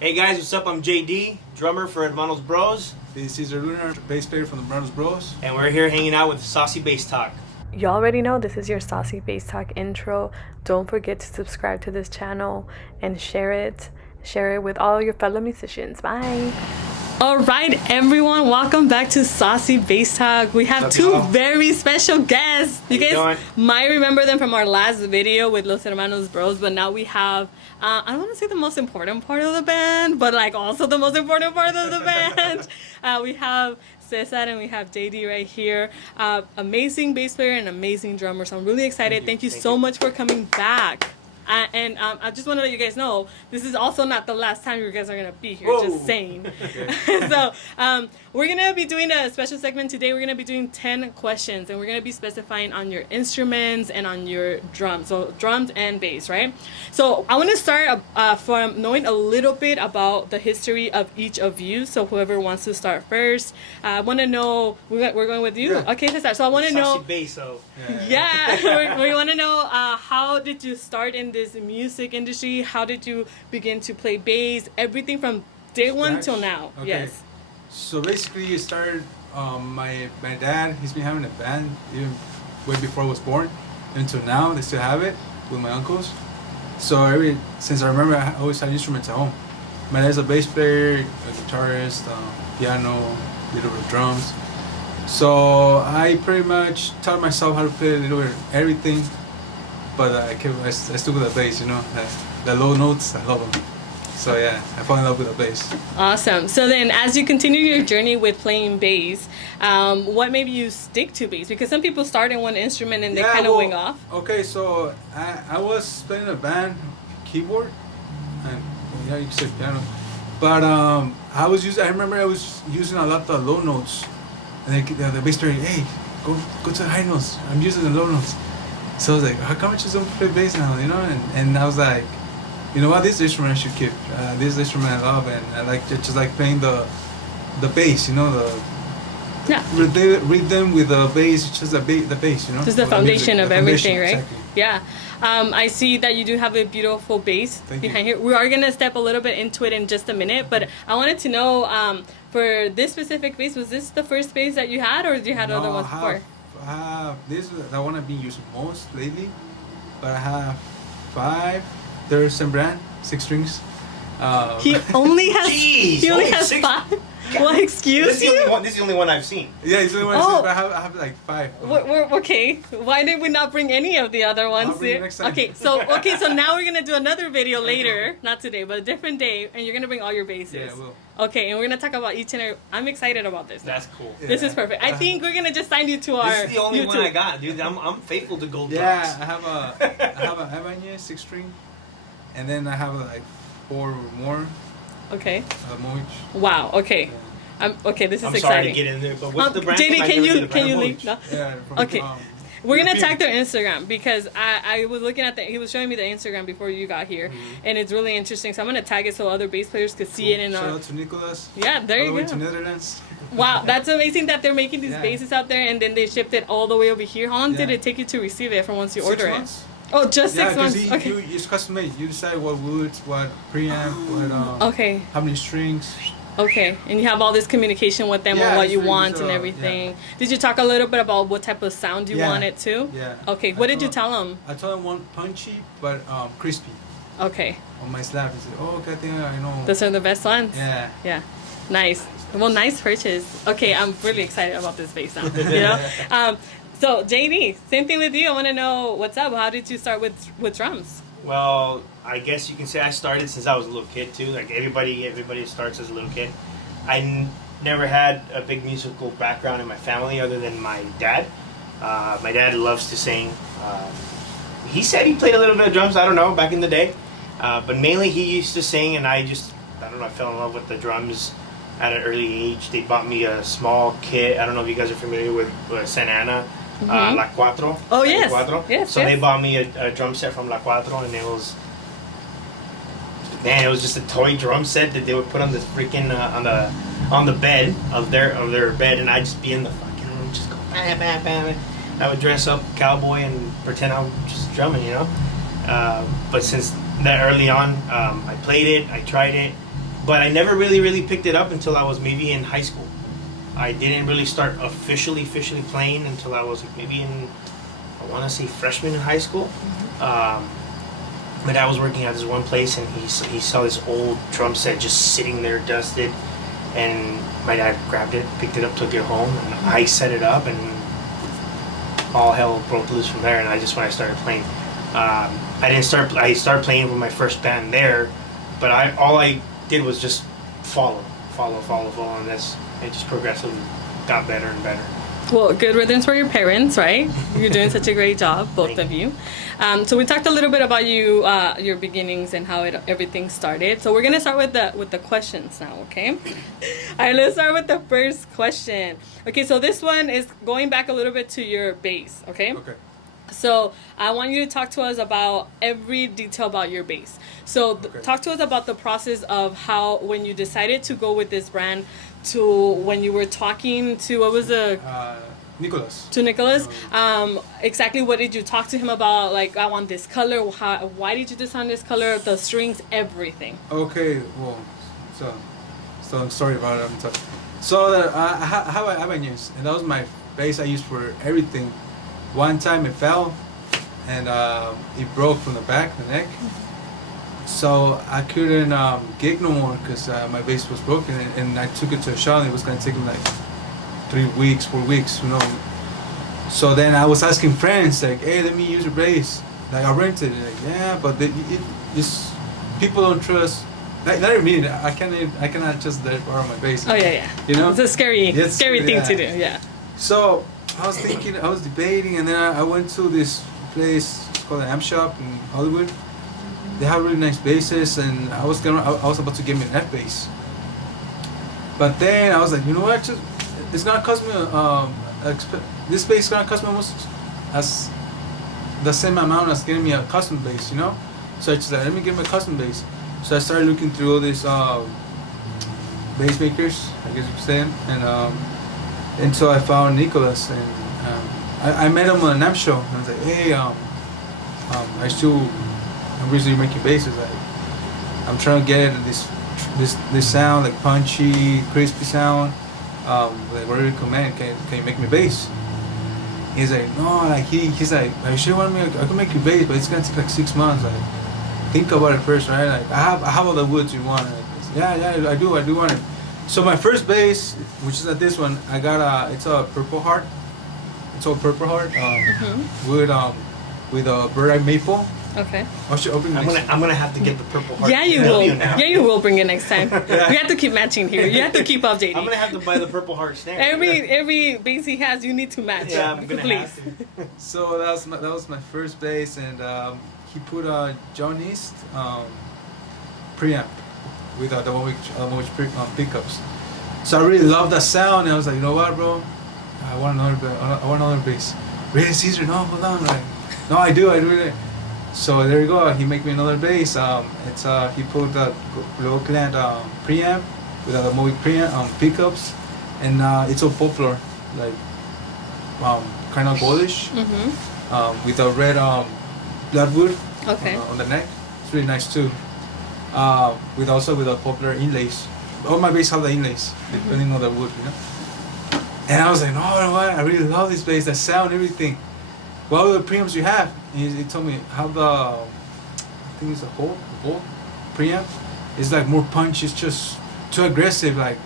Hey guys, what's up? I'm JD, drummer for Hermanos Bros. This is Cesar, bass player from the Hermanos Bros. And we're here hanging out with Saucy Bass Talk. You already know this is your Saucy Bass Talk intro. Don't forget to subscribe to this channel and share it. Share it with all your fellow musicians. Bye. All right, everyone, welcome back to Saucy Bass Talk. We have two very special guests. You guys might remember them from our last video with Los Hermanos Bros, but now we have, I don't want to say the most important part of the band, but like also the most important part of the band. We have Cesar and we have JD right here. Amazing bass player and amazing drummer. So I'm really excited. Thank you so much for coming back. And I just want to let you guys know, this is also not the last time you guys are going to be here. Whoa. Just saying. So we're going to be doing a special segment today. We're going to be doing 10 questions. And we're going to be specifying on your instruments and on your drums. So drums and bass, right? So I want to start from knowing a little bit about the history of each of you. So whoever wants to start first. I want to know, we're going with you? Yeah. Okay, Cesar. So I want to know. Bass, so. Yeah. we want to know how did you start in this music industry? How did you begin to play bass? Everything from day one till now. Okay. Yes. So basically, it started. My dad, he's been having a band even way before I was born, until now. They still have it with my uncles. So since I remember, I always had instruments at home. My dad's a bass player, a guitarist, piano, a little bit of drums. So I pretty much taught myself how to play a little bit of everything. But I still with the bass, you know, the low notes, I love them. So yeah, I fell in love with the bass. Awesome. So then as you continue your journey with playing bass, what made you stick to bass? Because some people start in one instrument and they kind of wing off. Okay, so I was playing a band, keyboard, and yeah, you can say piano. But I remember I was using a lot of low notes. And the bass player, hey, go to the high notes. I'm using the low notes. So I was like, how come I just don't play bass now, you know? And I was like, you know what, this instrument I should keep. This instrument I love, and I like just like playing the bass, you know, rhythm with the bass, just the bass, you know? Just the foundation of everything, right? Exactly. Yeah. I see that you do have a beautiful bass behind here. We are going to step a little bit into it in just a minute, but I wanted to know, for this specific bass, was this the first bass that you had, or did you have other ones before? This is the one I've been using most lately, but I have 5. They're same brand, 6 strings. He only has. Jeez, he only has 5. Well, excuse you. This is the only one I've seen. Yeah, it's the only one I've seen, but I have like 5. We're okay. Why did we not bring any of the other ones? I'll bring it next time. Okay, so now we're gonna do another video later, not today, but a different day, and you're gonna bring all your basses. Yeah, I will. Okay, and we're gonna talk about each and every. I'm excited about this. That's cool. Yeah. This is perfect. I think we're gonna just sign you to our. This is the only YouTube. one I got, dude. I'm faithful to Gold Talks. Yeah, I have a Ibanez 6-string, and then I have like 4 more. Okay. Adomovic. Wow. Okay. Yeah. Okay, this is I'm exciting. Sorry to get in there, but what's the brand? JD, can you leave? No? Yeah. Okay. We're gonna tag their Instagram because I was looking at he was showing me the Instagram before you got here, and it's really interesting. So I'm gonna tag it so other bass players could see it. And shout out to Nicholas. Yeah, there you go. All the way to Netherlands. Wow, that's amazing that they're making these basses out there, and then they shipped it all the way over here. How long did it take you to receive it from once you order it? Oh, just 6 months. Okay. It's custom made. You decide what woods, what preamp, what how many strings. Okay, and you have all this communication with them on what you want and everything. Yeah. Did you talk a little bit about what type of sound you wanted too? Yeah. Okay, what did you tell them? I told them one punchy but crispy. Okay. On my slab, he said, "Oh, okay, I think I know." Those are the best ones. Yeah. Yeah. Nice. Well, nice purchase. Okay, I'm really excited about this bass sound. You know. So JD, same thing with you. I want to know what's up. How did you start with drums? Well, I guess you can say I started since I was a little kid too. Like everybody starts as a little kid. I never had a big musical background in my family other than my dad. My dad loves to sing. He said he played a little bit of drums. I don't know, back in the day. But mainly he used to sing, and I don't know, I fell in love with the drums at an early age. They bought me a small kit. I don't know if you guys are familiar with Santa Ana. La Cuatro. Oh, yes. Cuatro. Yes. So they bought me a drum set from La Cuatro, and it was just a toy drum set that they would put on the freaking on the bed of their bed, and I'd just be in the fucking room, just go bam, bam, bam. I would dress up cowboy and pretend I'm just drumming, you know. But since that early on, I played it, I tried it, but I never really picked it up until I was maybe in high school. I didn't really start officially playing until I was maybe in, I want to say, freshman in high school. My dad was working at this one place, and he saw this old drum set just sitting there dusted, and my dad grabbed it, picked it up, took it home, and I set it up, and all hell broke loose from there. And when I started playing. I started playing with my first band there, but all I did was just follow, and it just progressively got better and better. Well, good riddance for your parents, right? You're doing such a great job, both of you. So we talked a little bit about your beginnings and how everything started. So we're gonna start with the questions now, okay? All right, let's start with the first question. Okay, so this one is going back a little bit to your bass, okay? Okay. So I want you to talk to us about every detail about your bass. So talk to us about the process of how, when you decided to go with this brand, to when you were talking to, what was the... Nicholas. To Nicholas. Exactly what did you talk to him about? Like, I want this color. Why did you decide this color? The strings, everything. Okay, well, so I'm sorry about it. So I have avenues, and that was my bass I used for everything. One time it fell, and it broke from the back, the neck. So I couldn't gig no more because my bass was broken, and I took it to a shop, and it was gonna take me like 3 weeks, 4 weeks, you know. So then I was asking friends like, "Hey, let me use your bass." Like I rented it, like, yeah, but just people don't trust. Like, not even me. I cannot just let it borrow my bass. Oh yeah. You know, it's a scary thing to do. Yeah. So I was thinking, I was debating, and then I went to this place called an amp shop in Hollywood. They have really nice basses, and I was about to get me an F bass. But then I was like, you know what? It's gonna cost me this bass is gonna cost me almost as the same amount as getting me a custom bass, you know. So I just said, let me get my custom bass. So I started looking through all these bass makers, I guess you could say, and so I found Nicholas, and I met him on an amp show, and I was like, hey, I'm recently making basses. I'm trying to get this sound, like punchy, crispy sound. Like, what do you recommend? Can you make me bass? He's like, no, like he's like, I sure want me. I can make you bass, but it's gonna take like 6 months. Like, think about it first, right? Like, I have all the woods you want. Like, yeah, I do want it. So my first bass, which is this one, I got it's a Purple Heart. It's all Purple Heart with a bird eye maple. Okay. I should open. I'm gonna have to get the Purple Heart. Yeah, you will. Yeah, you will bring it next time. We have to keep matching here. You have to keep updating. I'm gonna have to buy the Purple Heart snare. Every bass he has, you need to match. Yeah, I'm gonna please. have to. So that was my first bass, and he put a John East preamp with Adomovic pickups. So I really loved that sound, and I was like, you know what, bro? I want another bass. Really, Cesar? No, hold on. Like, no, I do it. So there you go. He made me another bass. He put the low clan preamp with Adomovic preamp pickups, and it's all popular, like kind of goldish, with a red bloodwood on the neck. It's really nice too. With a popular inlays. All my bass have the inlays, depending on the wood, you know. And I was like, no, I really love this bass. The sound, everything. What other preamps you have? And he told me have I think it's a Volt preamp. It's like more punch. It's just too aggressive. Like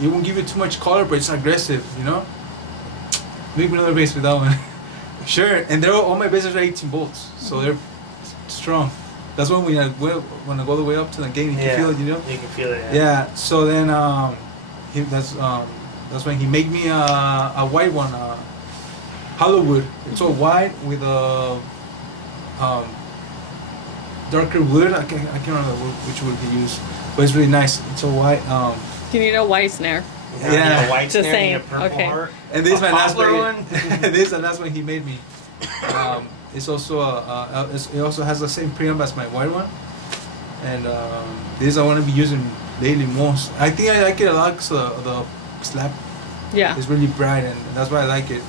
it won't give you too much color, but it's aggressive, you know. Make me another bass with that one. Sure. And all my basses are 18 volts, so they're strong. That's when I go all the way up to the gain, you can feel it, you know. You can feel it. Yeah. So then that's when he made me a white one. Hollow wood. It's all white with a darker wood. I can't remember which wood he used, but it's really nice. It's all white. You need a white snare. Yeah, a white Just snare saying. and a Purple Okay. Heart. And this is my last one. That's when he made me. It's also it also has the same preamp as my white one, and this I want to be using lately most. I think I like it a lot 'cause the slap. Yeah. It's really bright, and that's why I like it.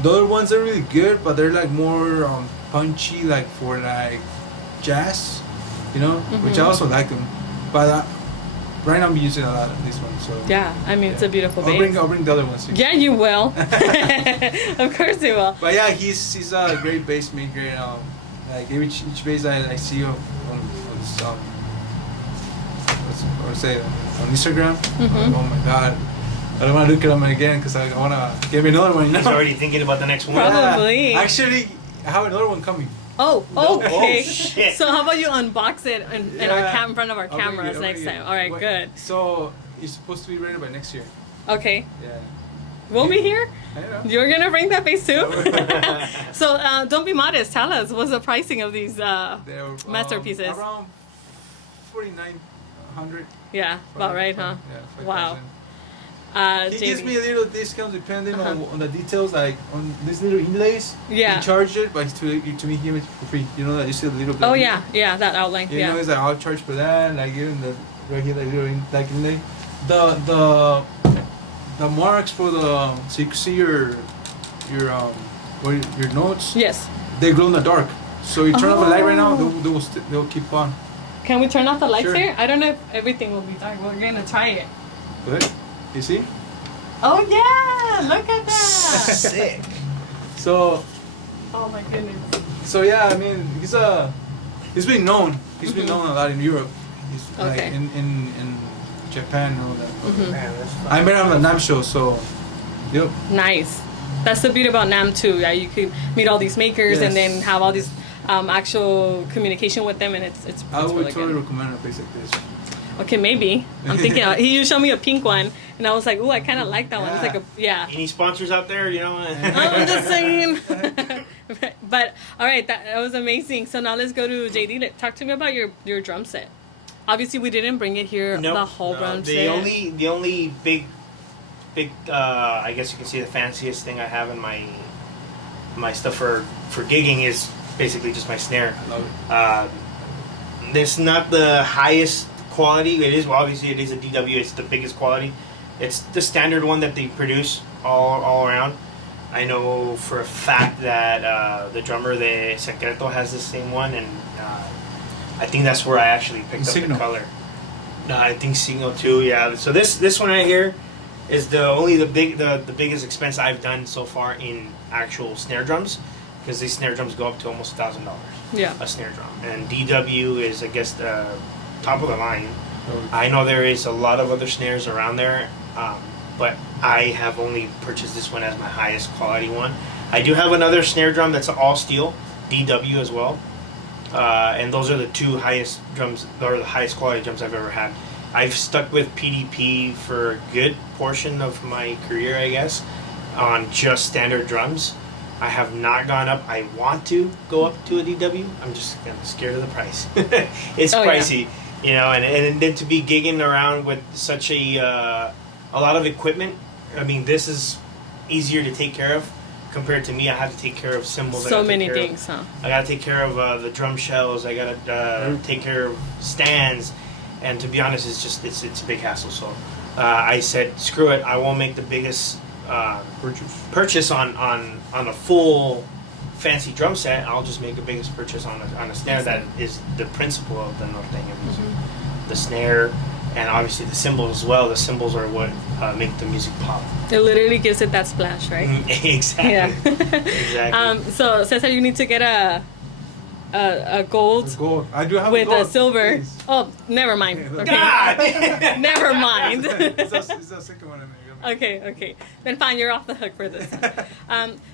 The other ones are really good, but they're like more punchy, like for like jazz, you know, which I also like them. But right now I'm using a lot of this one. So Yeah, I mean it's a beautiful I'll bass. bring the other ones too. Yeah, you will. Of course you will. But yeah, he's a great bass maker. Like each bass I see on this, what's say on Instagram. Mhm. Oh my god. I don't want to look at them again because I want to give me another one. You know? He's already thinking about the next one. Probably. Yeah. Actually, I have another one coming. Oh, No. okay. Oh, shit. So how about you unbox it in our Yeah. in front of our I'll bring cameras it, next I'll bring time? it. All right, Wait, good. So it's supposed to be ready by next year. Okay, Yeah. we'll be here. I know. You're gonna bring that bass too. Yeah. So don't be modest. Tell us what's the pricing of these. They're Masterpieces. Around 4,900. Yeah, about right, huh? Yeah. Wow. 5,000. He gives JD. me a little discount depending Uh-huh. on the details, like on these little inlays. Yeah. He charged it, but to me, he gave it for free. You know that you see the little. Oh yeah, that outline. You Yeah. know, it's like I'll charge for that, like even the right here, like little like inlay. The marks for the so you can see your your notes. Yes. They glow in the dark. So you turn off the light right now, Oh. they'll keep on. Can we turn off the lights Sure. here? I don't know if everything will be dark. We're gonna try it. Good. You see? Oh yeah! Look at that. Sick. So Oh my goodness. So yeah, I mean, he's been known. He's been known a lot in Europe. He's like Okay. in Japan and all that. Mhm. Man, that's fun. I met him at NAM show, so yep. Nice. That's the beauty about NAM too. Yeah, you could meet all these makers and Yes. then have all these actual communication with them, and it's I would really totally good. recommend a place like this. Okay, maybe. I'm thinking. You showed me a pink one, and I was like, "Ooh, I kind of like that one." It's like a yeah. Any sponsors out there? You know. I'm just saying. But all right, that was amazing. So now let's go to JD. Talk to me about your drum set. Obviously, we didn't bring it here. Nope. The whole No, drum the set. only big I guess you can say the fanciest thing I have in my stuff for gigging is basically just my snare. I love it. It's not the highest quality. It is, well, obviously it is a DW. It's the biggest quality. It's the standard one that they produce all around. I know for a fact that the drummer, the Secreto, has the same one, and I think that's where I actually picked up Signal. the color. I think Signal too. Yeah. So this one right here is the biggest expense I've done so far in actual snare drums, because these snare drums go up to almost $1,000. Yeah. A snare drum, and DW is, I guess, the top of the line. So, I know there is a lot of other snares around there, but I have only purchased this one as my highest quality one. I do have another snare drum that's all steel, DW as well, and those are the two highest drums, or the highest quality drums I've ever had. I've stuck with PDP for a good portion of my career, I guess, on just standard drums. I have not gone up. I want to go up to a DW. I'm just kind of scared of the price. It's Oh, yeah. pricey, you know, and then to be gigging around with such a lot of equipment. I mean, this is easier to take care of compared to me. I have to take care of cymbals. I So gotta take many care of- things, huh? I gotta take care of the drum shells. I gotta take care of stands, and to be honest, it's a big hassle. So I said, screw it. I won't make the biggest purchase on a full fancy drum set. I'll just make the biggest purchase on a snare that is the principle of the norteño music. The snare, and obviously the cymbals as well. The cymbals are what make the music pop. It literally gives it that splash, right? Exactly. Yeah. Exactly. So Cesar, you need to get a gold gold. I do have with a gold. a silver. Please. Oh, never mind. Yeah, Okay. God! Never mind. It's the second one I made. Okay. Then fine, you're off the hook for this.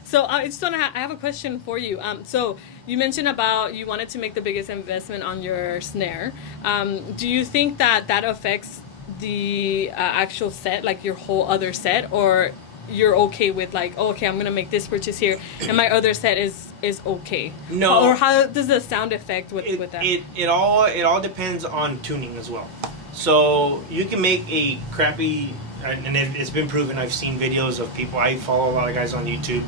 So I just want to. I have a question for you. So you mentioned about you wanted to make the biggest investment on your snare. Do you think that affects the actual set, like your whole other set, or you're okay with like, oh, okay, I'm gonna make this purchase here, and my other set is okay? No. Or how does the sound effect with that? It all depends on tuning as well. So you can make a crappy, and it's been proven. I've seen videos of people. I follow a lot of guys on YouTube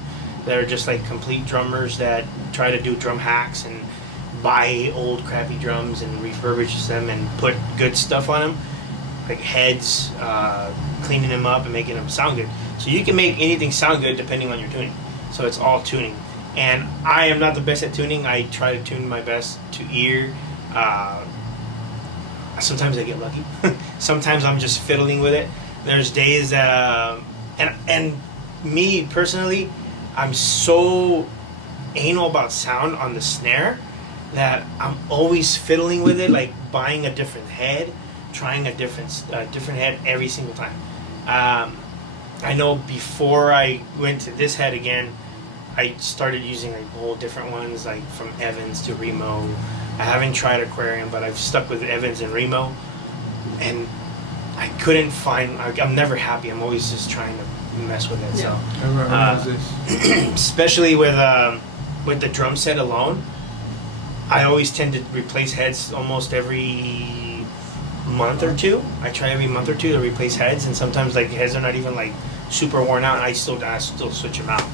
that are just like complete drummers that try to do drum hacks and buy old crappy drums and refurbish them and put good stuff on them, like heads, cleaning them up and making them sound good. So you can make anything sound good depending on your tuning. So it's all tuning. And I am not the best at tuning. I try to tune my best to ear. sometimes I get lucky. Sometimes I'm just fiddling with it. There's days that, and me personally, I'm so anal about sound on the snare that I'm always fiddling with it, like buying a different head, trying a different head every single time. I know before I went to this head again, I started using like whole different ones, like from Evans to Remo. I haven't tried Aquarium, but I've stuck with Evans and Remo, and I couldn't find. I'm never happy. I'm always just trying to mess with it. Yeah. So, especially with the drum set alone, I always tend to replace heads almost every month or two. I try every month or two to replace heads, and sometimes like heads are not even like super worn out, and I still switch them out.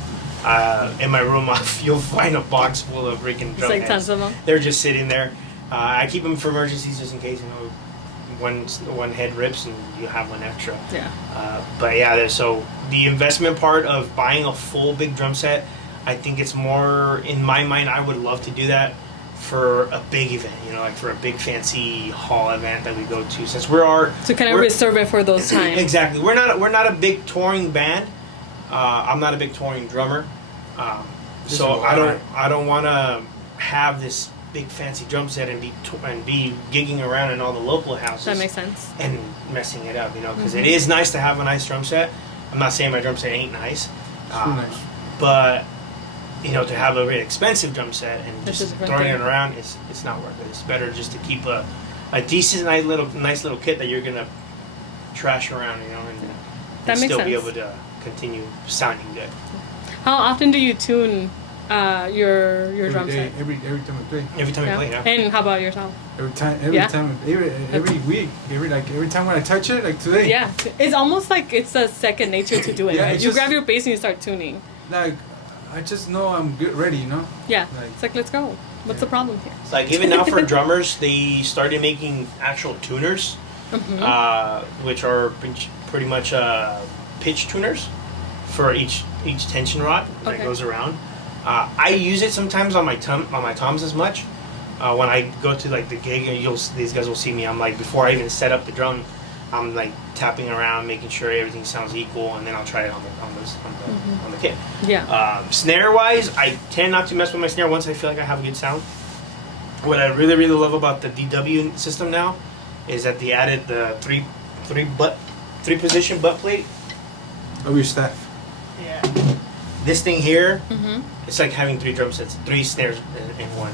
In my room, you'll find a box full of freaking drum like heads. tons of them. They're just sitting there. I keep them for emergencies just in case, you know, one head rips and you have one extra. Yeah. But yeah, so the investment part of buying a full big drum set, I think it's more, in my mind, I would love to do that for a big event, you know, like for a big fancy hall event that we go to, since we're reserve it for those times. Exactly. We're not a big touring band. I'm not a big touring drummer. So I don't want to have this big fancy drum set and be gigging around in all the local houses. That makes sense. And messing it up, you know, because it is nice to have a nice drum set. I'm not saying my drum set ain't nice, nice. but you know, to have a really expensive drum set and just throwing it around, it's not worth it. It's better just to keep a decent, nice little kit that you're gonna trash around, you know, and still be able to continue sounding good. How often do you tune your drum set? Every time I play. Every time you play, yeah. And how about yourself? Every week, every time when I touch it, like today. Yeah, it's almost like it's a second nature to do it. Yeah, Right? You grab your bass and you start tuning. Like, I just know I'm good, ready, you know. Yeah, it's like, let's go. What's the problem here? It's like even now for drummers, they started making actual tuners, which are pretty much pitch tuners for each tension rod that goes around. I use it sometimes on my toms as much. When I go to like the gig, these guys will see me. I'm like, before I even set up the drum, I'm like tapping around, making sure everything sounds equal, and then I'll try it on the kit. Yeah. Snare wise, I tend not to mess with my snare once I feel like I have a good sound. What I really, really love about the DW system now is that they added the three position butt plate. Of your staff. Yeah. This thing here, it's like having 3 drum sets, 3 snares in one.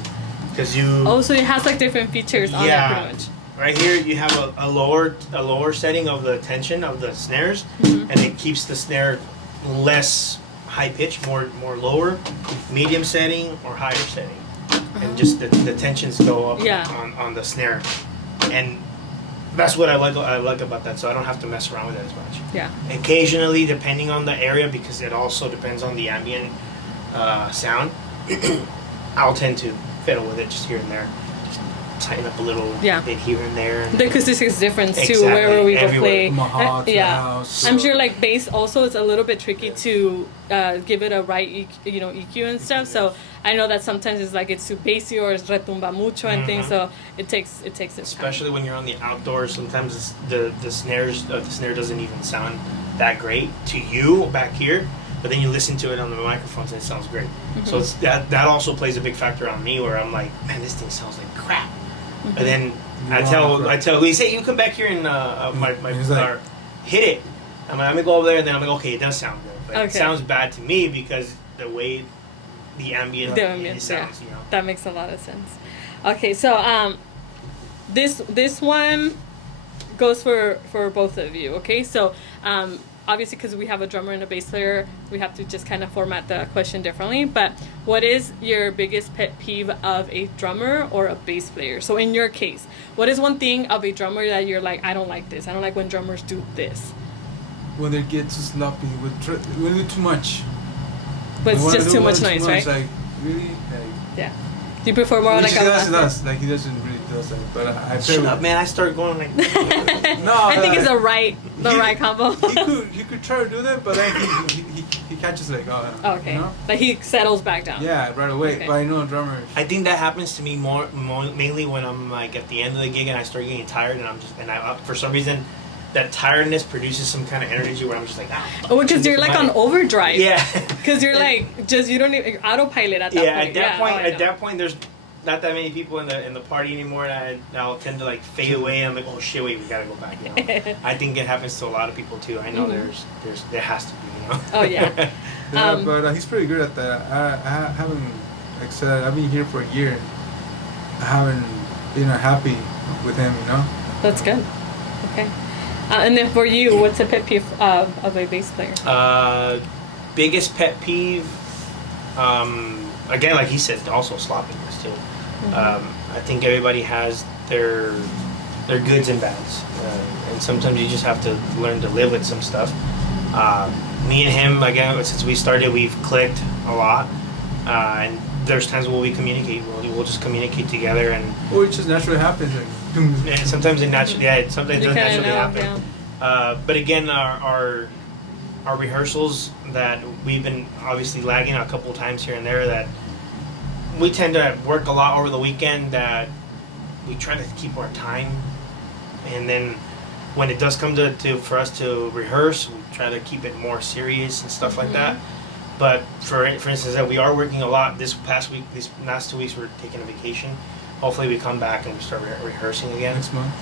Because so it has like different features on it pretty much. Right here you have a lower setting of the tension of the snares, and it keeps the snare less high pitch, more lower, medium setting or higher setting, and just the tensions go up on the snare, and that's what I like about that. So I don't have to mess around with it as much. Yeah. Occasionally, depending on the area, because it also depends on the ambient sound, I'll tend to fiddle with it just here and there. Tighten up a little bit here and there. The acoustics is different too, wherever we go play. House, I'm sure like bass also is a little bit tricky to give it a right EQ and stuff. So I know that sometimes it's like it's too bassy or it's retumba mucho and things. So it takes its especially time. when you're on the outdoors. Sometimes the snare doesn't even sound that great to you back here, but then you listen to it on the microphones and it sounds great. So it's that also plays a big factor on me, where I'm like, man, this thing sounds like crap. And then I tell Luis, hey, you come back here and hit it. I'm gonna go over there, and then I'm like, okay, it does sound good, but it sounds bad to me because the way the ambient sounds. You know, that makes a lot of sense. Okay, so this one goes for both of you. Okay, so obviously, because we have a drummer and a bass player, we have to just kind of format the question differently. But what is your biggest pet peeve of a drummer or a bass player? So in your case, what is one thing of a drummer that you're like, I don't like this. I don't like when drummers do this. When they get too sloppy, when they do too much. But it's just too much noise, right? Like, really? Yeah. Do you prefer more like a... Like, he doesn't really do that. But I shut up, man. I start going like... No, I think it's the right combo. He could try to do that, but then he catches like, Okay. you know? Like he settles back down. Yeah, right away. Okay. But I know drummers. I think that happens to me mainly when I'm like at the end of the gig and I start getting tired and I for some reason that tiredness produces some kind of energy where I'm just like Oh, because you're like on overdrive. Yeah. Because you're like you don't even autopilot at that point. At that point there's not that many people in the party anymore, and I'll tend to like fade away. And I'm like, oh shit, wait, we gotta go back. You know, I think it happens to a lot of people too. I know there has to be. You know. Oh yeah. Yeah, but he's pretty good at that. I haven't, like I said, I've been here for a year. I haven't been happy with him. You know. That's good. Okay. And then for you, what's a pet peeve of a bass player? Biggest pet peeve. Again, like he said, also sloppiness too. I think everybody has their goods and bads, and sometimes you just have to learn to live with some stuff. Me and him, again, since we started, we've clicked a lot, and there's times where we communicate. We'll just communicate together, and or it just naturally happens. Like, and sometimes it naturally, sometimes it doesn't naturally happen. Yeah. But again, our rehearsals that we've been obviously lagging a couple times here and there, that we tend to work a lot over the weekend, that we try to keep our time, and then when it does come to for us to rehearse, we try to keep it more serious and stuff like that. But for instance, that we are working a lot this past week. These last 2 weeks we're taking a vacation. Hopefully we come back and we start rehearsing again next month.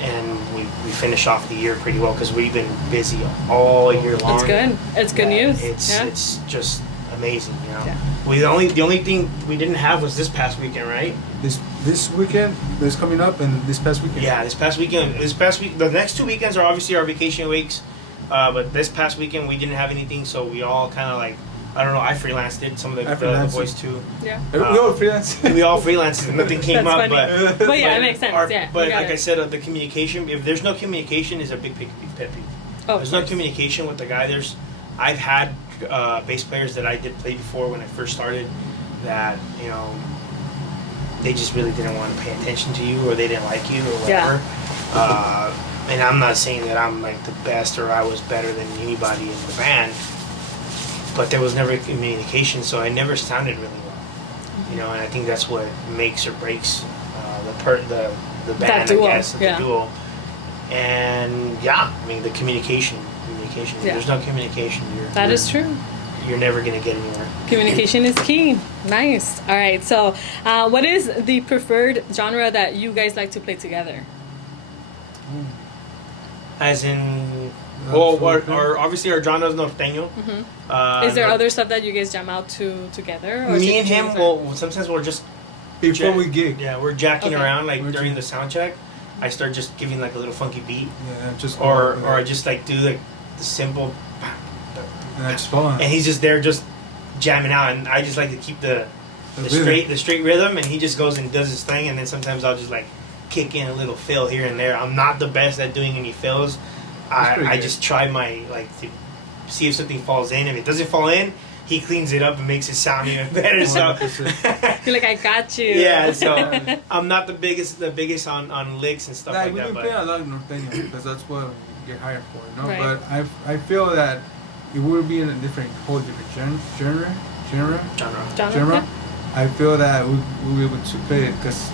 and we finish off the year pretty well, because we've been busy all year long. It's good. It's good news. It's just amazing, you know. Yeah. The only thing we didn't have was this past weekend, right? This weekend is coming up, and this past weekend. Yeah, this past week. The next 2 weekends are obviously our vacation weeks, but this past weekend we didn't have anything, so we all kind of like, I don't know. I freelanced it. Some of the boys too. Yeah. We all freelance. We all freelanced. Nothing came up, but yeah, it makes sense. But like I said, the communication. If there's no communication, is a big pet peeve. Oh, there's no communication with the guy. I've had bass players that I did play before when I first started, that they just really didn't want to pay attention to you, or they didn't like you, or whatever. And I'm not saying that I'm like the best or I was better than anybody in the band, but there was never communication, so I never sounded really well. And I think that's what makes or breaks the band, that duo, I guess, the duo. And the communication. If there's no communication, that is true. You're never gonna get anywhere. Communication is key. Nice. All right. So, what is the preferred genre that you guys like to play together? As in, obviously our genre is norteño. Is there other stuff that you guys jam out to together? Or me and him, sometimes we'll just before we gig. Yeah, we're jacking around during the sound check. I start just giving like a little funky beat. Yeah, just or I just like do like the simple. And that's fun. And he's just there, just jamming out, and I just like to keep the straight rhythm, and he just goes and does his thing, and then sometimes I'll just like kick in a little fill here and there. I'm not the best at doing any fills. I just try to see if something falls in. If it doesn't fall in, he cleans it up and makes it sound even better. So you're like, I got you. Yeah, so I'm not the biggest on licks and stuff like that. We've been playing a lot of norteño because that's what we get hired for, Right. But I feel that it would be in a whole different genre. Yeah. I feel that we'll be able to play it because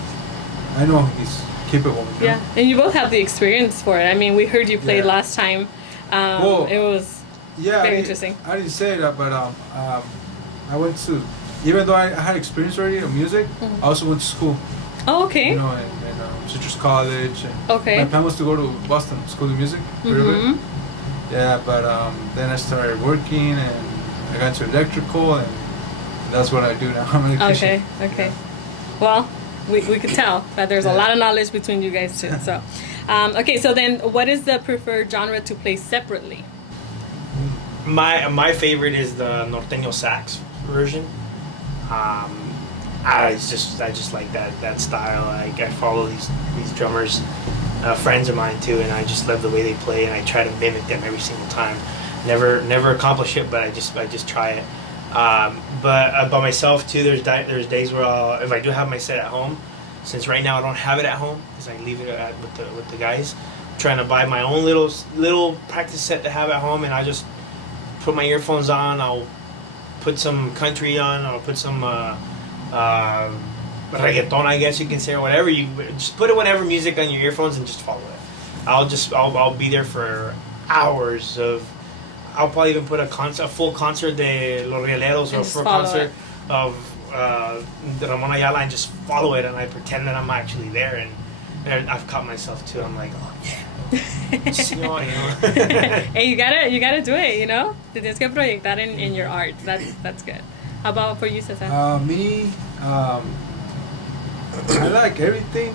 I know he's capable. Yeah, and you both have the experience for it. I mean, we heard you played last time. It was very interesting. I didn't say that, but I went to, even though I had experience already in music, I also went to school. Oh, okay. In Citrus College. And okay. My plan was to go to Boston School of Music for a bit. Yeah, but then I started working and I got to electrical, and that's what I do now. I'm an electrician. Okay. Well, we could tell that there's a lot of knowledge between you guys too. So, so then what is the preferred genre to play separately? My favorite is the norteño sax version. I just like that style. I follow these drummers, friends of mine too, and I just love the way they play, and I try to mimic them every single time. Never accomplish it, but I just try it. But by myself too, there's days where if I do have my set at home, since right now I don't have it at home because I leave it with the guys, I'm trying to buy my own little practice set to have at home, and I just put my earphones on. I'll put some country on. I'll put some reggaeton, I guess you can say, or whatever. You just put whatever music on your earphones and just follow it. I'll be there for hours of. I'll probably even put a full concert de Los Rieleros, or a full concert of the Ramon Ayala, and just follow it, and I pretend that I'm actually there, and I've caught myself too. I'm like, oh yeah. Hey, you gotta do it, you know? Te tienes que proyectar in your art. That's good. How about for you, Cesar? Me, I like everything,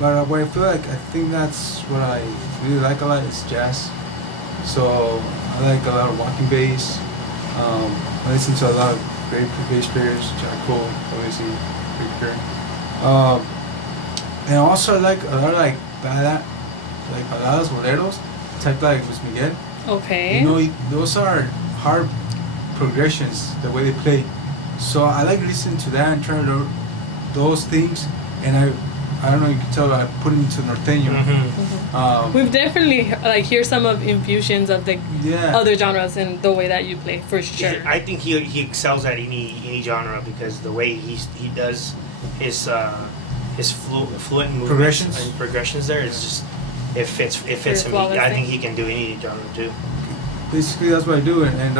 but what I feel like, I think that's what I really like a lot is jazz. So I like a lot of walking bass. I listen to a lot of great bass players, Jack Cole, obviously, Victor. And also I like a lot of like baladas, boleros, type like Luis Miguel. Okay. You know, those are hard progressions, the way they play. So I like listening to that and trying to those things, and I don't know, you can tell I put it into norteño. We've definitely hear some of infusions of the other genres in the way that you play, for sure. I think he excels at any genre, because the way he does his fluent movements and progressions there is just it fits him. I think he can do any genre too. Basically, that's what I do, and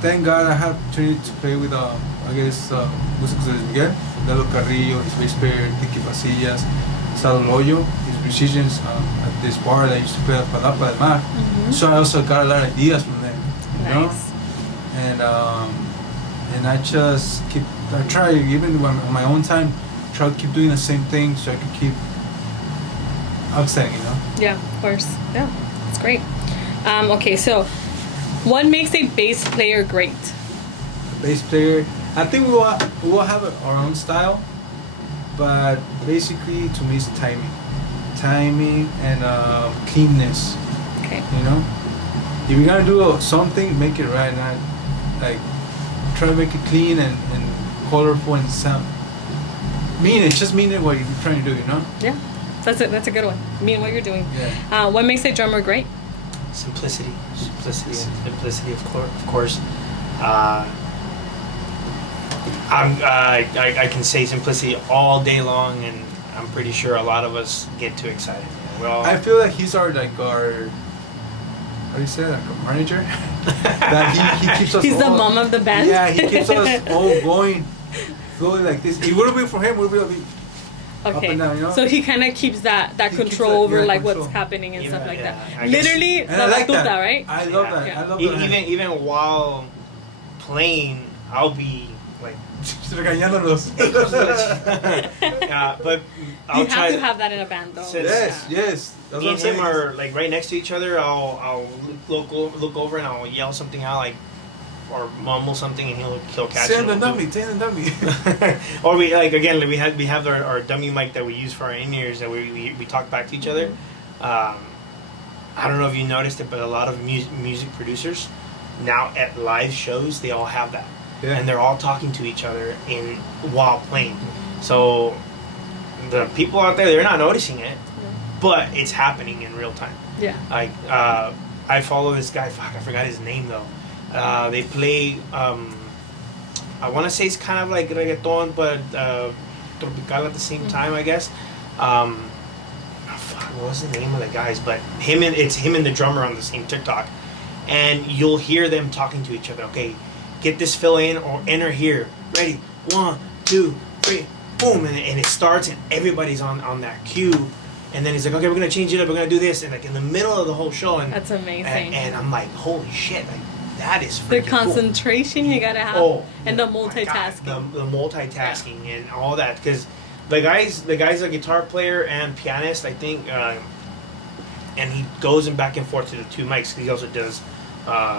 thank God I have opportunity to play with I guess músicos de Luis Miguel, Lalo Carrillo, his bass player, Tiki Pasillas, Salo Loyo, his musicians at this bar that I used to play at Palapa del Mar. So I also got a lot of ideas from them, you know? And I just I try, even on my own time, try to keep doing the same thing so I can keep outstanding, you know? Yeah, of course. Yeah, that's great. Okay, so what makes a bass player great? Bass player, I think we will have our own style, but basically to me it's timing and cleanness. Okay. You know, if you're gonna do something, make it right, not like try to make it clean and colorful and sound. Mean it what you're trying to do, you know? Yeah, that's a good one. Mean what you're doing. Yeah. What makes a drummer great? Simplicity, of course. I can say simplicity all day long, and I'm pretty sure a lot of us get too excited. I feel like he's our how do you say that, like a manager? That he keeps us. He's the mom of the band. Yeah, he keeps us all going like this. It wouldn't be for him, we would be up and down, you know? So he kind of keeps that control over what's happening and stuff like that. Literally, I like that, right? I love that. Yeah. I love that. Even while playing, I'll be like regañándonos. But I'll you have to have that in a band, though. Yes. Me and him are like right next to each other. I'll look over and I'll yell something out, like, or mumble something, and he'll catch it. Say the dummy. Or we have our dummy mic that we use for our in-ears that we talk back to each other. I don't know if you noticed it, but a lot of music producers now at live shows, they all have that. Yeah. And they're all talking to each other while playing. So the people out there, they're not noticing it, but it's happening in real time. Yeah. Like I follow this guy. I forgot his name though. They play. I want to say it's kind of like reggaeton, but tropical at the same time, I guess. What was the name of the guys? But it's him and the drummer on the same TikTok, and you'll hear them talking to each other. Okay, get this fill in or enter here. Ready? 1, 2, 3, boom, and it starts, and everybody's on that cue. And then he's like, okay, we're gonna change it up. We're gonna do this, and like in the middle of the whole show, and that's amazing. And I'm like, holy shit, like that is the freaking concentration cool. you gotta have, and the multitasking, the multitasking and all that, because the guy's a guitar player and pianist, I think, and he goes back and forth to the two mics. He also does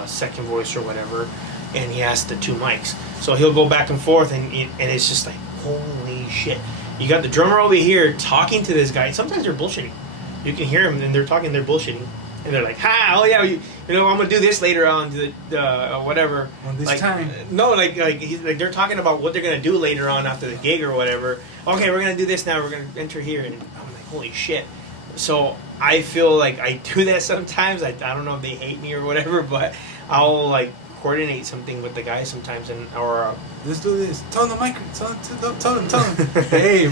second voice or whatever, and he has the two mics. So he'll go back and forth, and it's just like, holy shit. You got the drummer over here talking to this guy. Sometimes they're bullshitting. You can hear them, and they're bullshitting. And they're like, oh yeah, you know, I'm gonna do this later on to the whatever. On this like, time. No, like they're talking about what they're gonna do later on after the gig or whatever. Okay, we're gonna do this now. We're gonna enter here, and I'm like, holy shit. So I feel like I do that sometimes. I don't know if they hate me or whatever, but I'll like coordinate something with the guys sometimes, or let's do this. Tell them the mic. Tell them. Hey,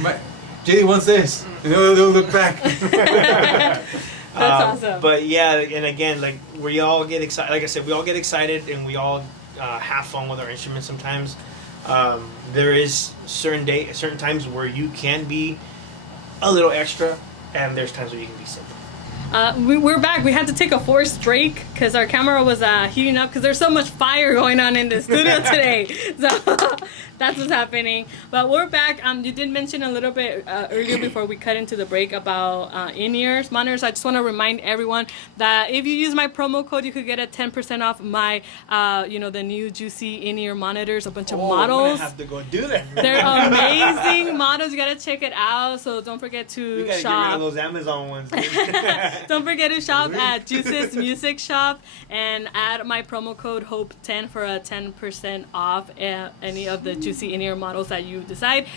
JD wants this. And they'll look back. That's awesome. But yeah, and again, like we all get excited. Like I said, we all get excited, and we all have fun with our instruments. Sometimes there is certain times where you can be a little extra, and there's times where you can be simple. We're back. We had to take a forced break because our camera was heating up because there's so much fire going on in the studio today. So that's what's happening. But we're back. You did mention a little bit earlier before we cut into the break about in-ears monitors. I just want to remind everyone that if you use my promo code, you could get a 10% off my, the new Juicy in-ear monitors, a bunch of models. I'm gonna have to go do that. They're amazing models. You gotta check it out. So don't forget to we gotta shop. get rid of those Amazon ones. Don't forget to shop at Juice's Music Shop and add my promo code HOPE10 for a 10% off any of the Juicy in-ear models that you decide.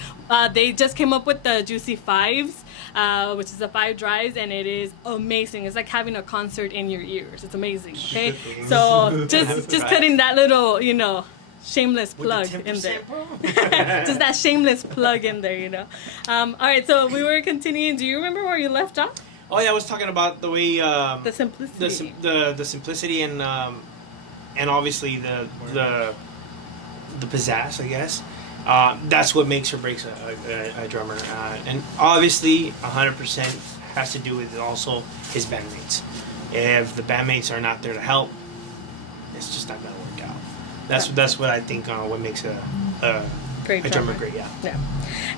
They just came up with the Juicy 5s, which is the 5 drives, and it is amazing. It's like having a concert in your ears. It's amazing, okay? So just putting that little, shameless plug in there. Just that shameless plug in there, all right, so we were continuing. Do you remember where you left off? Oh yeah, I was talking about the way the simplicity, the simplicity, and obviously the pizzazz, I guess. That's what makes or breaks a drummer, and obviously 100% has to do with also his bandmates. If the bandmates are not there to help, it's just not gonna work out. That's what I think. What makes a drummer great. Yeah.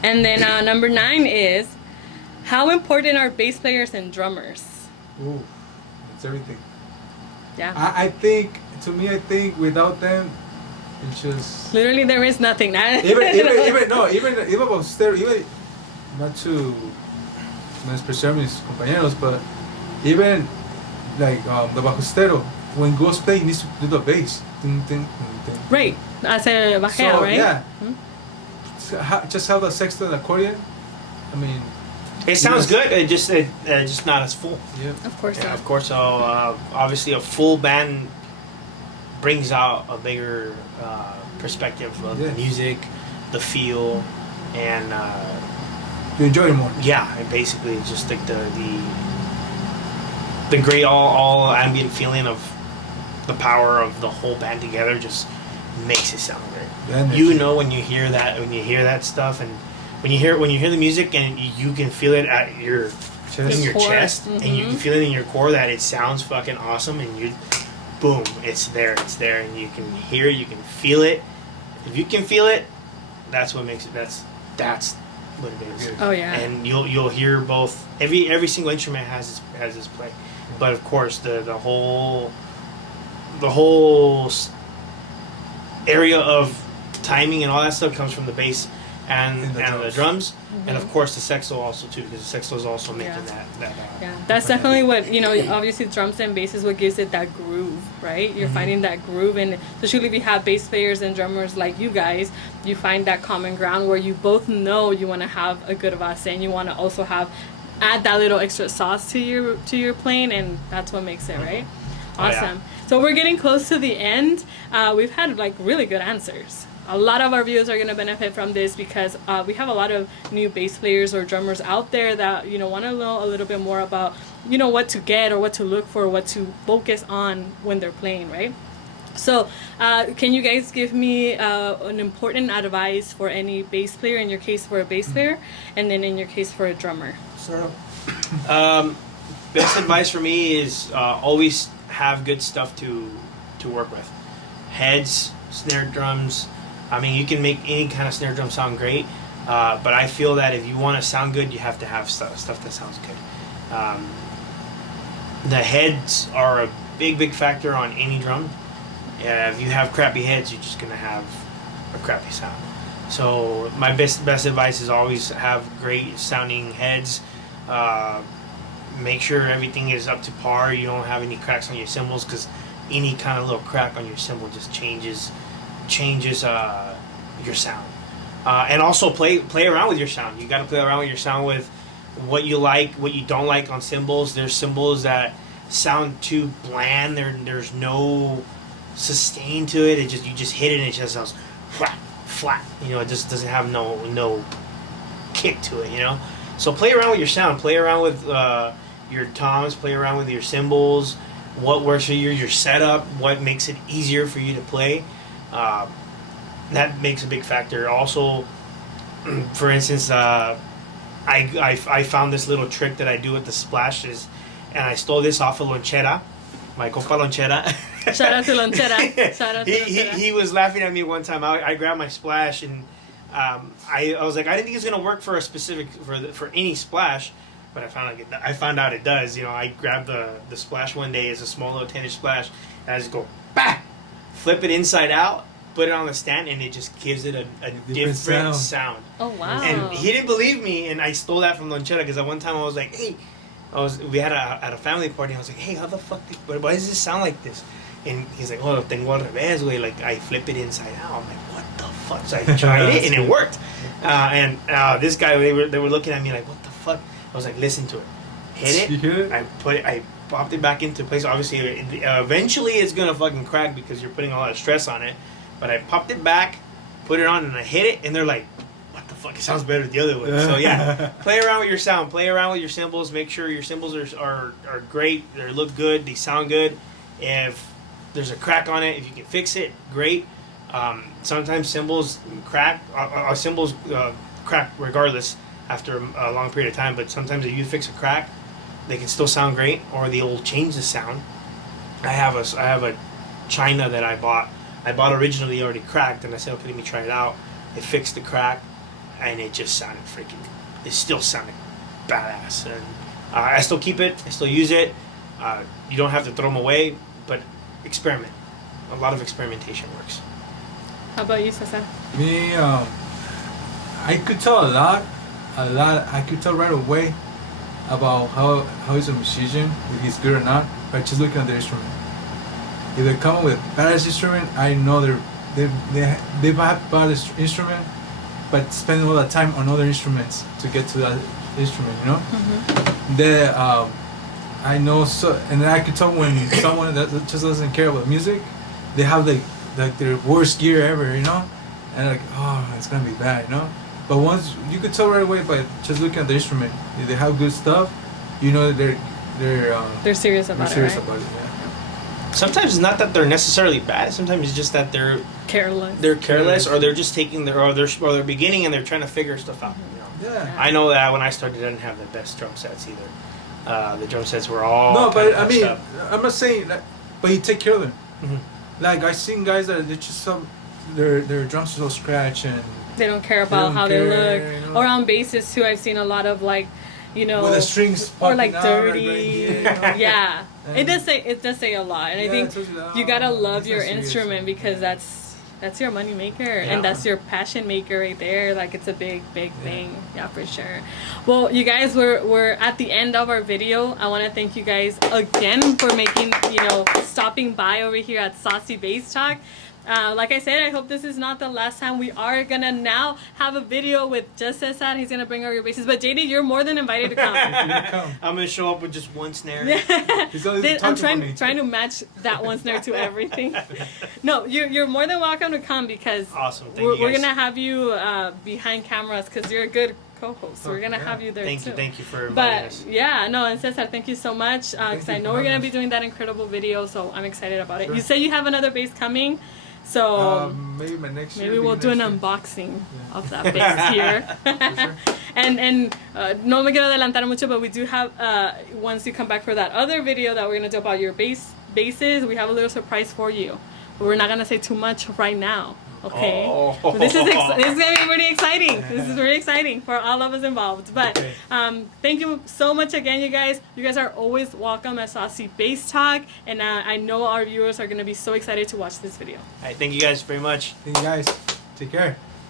And then number 9 is, how important are bass players and drummers? Ooh, it's everything. Yeah. I think without them, it's just literally there is nothing. even bajustero, even not to menospreciar mis compañeros, but even like the bajustero, when Ghost play, he needs to do the bass. Right. Hace bajeo, so, right? Yeah. Mm-hmm. Just have the sexto, the accordion. I mean, it sounds good. It just not as full. Yeah. Of course. Yeah, of course. So obviously, a full band brings out a bigger perspective of the music, the feel, and you enjoy it more. Yeah, and basically it's just like the great all ambient feeling of the power of the whole band together just makes it sound great. When you hear that stuff, and when you hear the music and you can feel it at your chest, mm-hmm. and you can feel it in your core that it sounds fucking awesome, and boom, it's there, and you can hear it, you can feel it. If you can feel it, that's what makes it. That's what it is. Oh yeah. And you'll hear both. Every single instrument has its play, but of course the whole area of timing and all that stuff comes from the bass and the drums, mm-hmm. and of course the sexto also too, because the sexto is also making that that's definitely what obviously drums and bass is what gives it that groove, right? You're mm-hmm. finding that groove, and especially if you have bass players and drummers like you guys, you find that common ground where you both know you want to have a good base, and you want to also add that little extra sauce to your playing, and that's what makes it right. Awesome. Oh, yeah. So we're getting close to the end. We've had really good answers. A lot of our viewers are going to benefit from this because we have a lot of new bass players or drummers out there that want to know a little bit more about what to get or what to look for, what to focus on when they're playing, right? So can you guys give me an important advice for any bass player, in your case for a bass player, and then in your case for a drummer? So best advice for me is always have good stuff to work with. Heads, snare drums. I mean, you can make any kind of snare drum sound great, but I feel that if you want to sound good, you have to have stuff that sounds good. The heads are a big factor on any drum. If you have crappy heads, you're just going to have a crappy sound. So my best advice is always have great sounding heads. Make sure everything is up to par. You don't have any cracks on your cymbals, because any kind of little crack on your cymbal just changes your sound. And also play around with your sound. You got to play around with your sound with what you like, what you don't like on cymbals. There's cymbals that sound too bland. There's no sustain to it. You just hit it and it just sounds flat. You know, it just doesn't have no kick to it. You know, so play around with your sound. Play around with your toms. Play around with your cymbals. What works for you? Your setup. What makes it easier for you to play? That makes a big factor. Also, for instance, I found this little trick that I do with the splashes, and I stole this off of Lonchera, my compa Lonchera. Shout out to Lonchera. Shout out to Lonchera. He was laughing at me one time. I grabbed my splash, and I was like, I didn't think it was gonna work for a specific for any splash, but I found out it does. You know, I grabbed the splash one day as a small little 10-inch splash, and I just go bah, flip it inside out, put it on the stand, and it just gives it a different sound. Oh wow! And he didn't believe me, and I stole that from Lonchera because at one time I was like, hey, we had at a family party. I was like, hey, how the fuck? Why does this sound like this? And he's like, oh, tengo al revés, güey. Like I flip it inside out. I'm like, what the fuck? So I tried it, and it worked. And this guy, they were looking at me like, what the fuck? I was like, listen to it, hit it. I popped it back into place. Obviously, eventually it's gonna fucking crack because you're putting a lot of stress on it. But I popped it back, put it on, and I hit it, and they're like, what the fuck? It sounds better the other way. So yeah, play around with your sound. Play around with your cymbals. Make sure your cymbals are great. They look good. They sound good. If there's a crack on it, if you can fix it, great. Sometimes cymbals crack. Cymbals crack regardless after a long period of time. But sometimes if you fix a crack, they can still sound great, or they'll change the sound. I have a China that I bought originally already cracked, and I said, okay, let me try it out. It fixed the crack, and it just sounded it still sounded badass. And I still keep it, I still use it. You don't have to throw them away, but experiment. A lot of experimentation works. How about you, Cesar? Me, I could tell a lot. I could tell right away about how he's a musician, if he's good or not, by just looking at the instrument. If they come up with badass instrument, I know they bought this instrument, but spend all that time on other instruments to get to that instrument. You know, I know so, and I could tell when someone that just doesn't care about music, they have like their worst gear ever. You know, and like, oh, it's gonna be bad. You know, but once you could tell right away by just looking at the instrument, if they have good stuff, you know they're serious about it. Yeah. Sometimes it's not that they're necessarily bad. Sometimes it's just that they're careless. They're careless, or they're just taking they're beginning and they're trying to figure stuff out. You know? Yeah. I know that when I started, I didn't have the best drum sets either. The drum sets were all no, but I mean, up. I'm not saying that, but you take care of them. Mm-hmm. Like I've seen guys that they just their drums will scratch and they don't care about how they look. You know? Or on bassists too, I've seen a lot of like, you know, with the strings or like out, dirty. right here, you know? Yeah. And It does say a lot, and I think you gotta love your instrument because that's your money maker, and that's your passion maker right there. Like it's a big thing, for sure. Well, you guys, we're at the end of our video. I want to thank you guys again for stopping by over here at Saucy Bass Talk. Like I said, I hope this is not the last time. We are gonna now have a video with just Cesar. He's gonna bring out your basses. But JD, you're more than invited to come. I'm gonna show up with just one snare. I'm trying to match that one snare to everything. No, you're more than welcome to come because awesome. We're gonna have you behind cameras because you're a good co-host. So we're gonna have you there too. Thank you for inviting us. And Cesar, thank you so much because I know we're gonna be doing that incredible video. So I'm excited about it. Sure. You say you have another bass coming. So maybe my next year. Maybe we'll do an unboxing of that bass here. Sure. And no me quiero adelantar mucho, but we do have once you come back for that other video that we're gonna do about your basses, we have a little surprise for you. But we're not gonna say too much right now. Okay. So this is gonna be pretty exciting. This is really exciting for all of us involved. But thank you so much again, you guys. You guys are always welcome at Saucy Bass Talk, and I know our viewers are gonna be so excited to watch this video. All right, thank you guys very much. Thank you guys. Take care.